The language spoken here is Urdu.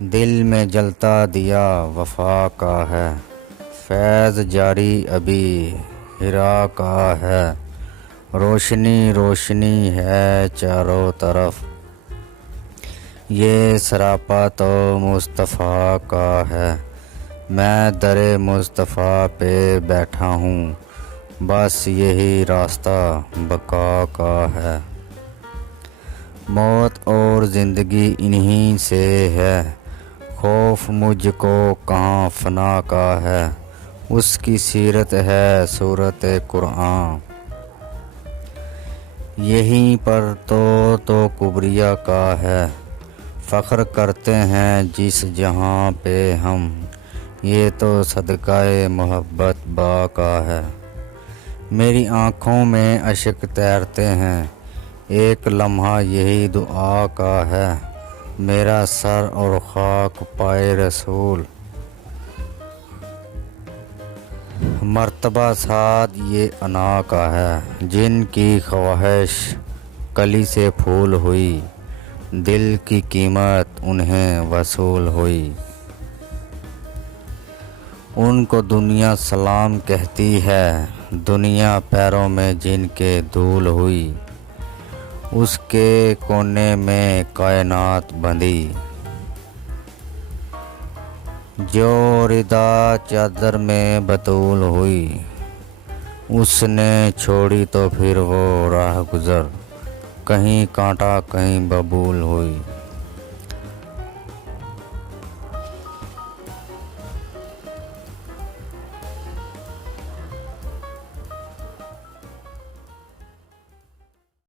دل میں جلتا دیا وفا کا ہے، فیض جاری ابھی حرا کا ہے، روشنی روشنی ہے چاروں طرف، یہ سراپا تو مصطفیٰ کا ہے، میں در مصطفیٰ پہ بیٹھا ہوں، بس یہی راستہ بقا کا ہے، موت اور زندگی انہی سے ہے، خوف مجھ کو کہاں فنا کا ہے، اس کی سیرت ہے سورۃ قرآن، یہیں پر تو کبریا کا ہے، فخر کرتے ہیں جس جہاں پہ ہم، یہ تو صدقہ محبت با کا ہے، میری آنکھوں میں اشک تیرتے ہیں، ایک لمحہ یہی دعا کا ہے، میرا سر اور خاک پائے رسول، مرتبہ سعد یہ انا کا ہے، جن کی خواہش کلی سے پھول ہوئی، دل کی قیمت انہیں وصول ہوئی، ان کو دنیا سلام کہتی ہے، دنیا پیروں میں جن کے دھول ہوئی، اس کے کونے میں کائنات بندھی، جو ردا چادر میں بطول ہوئی، اس نے چھوڑی تو پھر وہ راہ گزر، کہیں کانٹا کہیں ببول ہوئی۔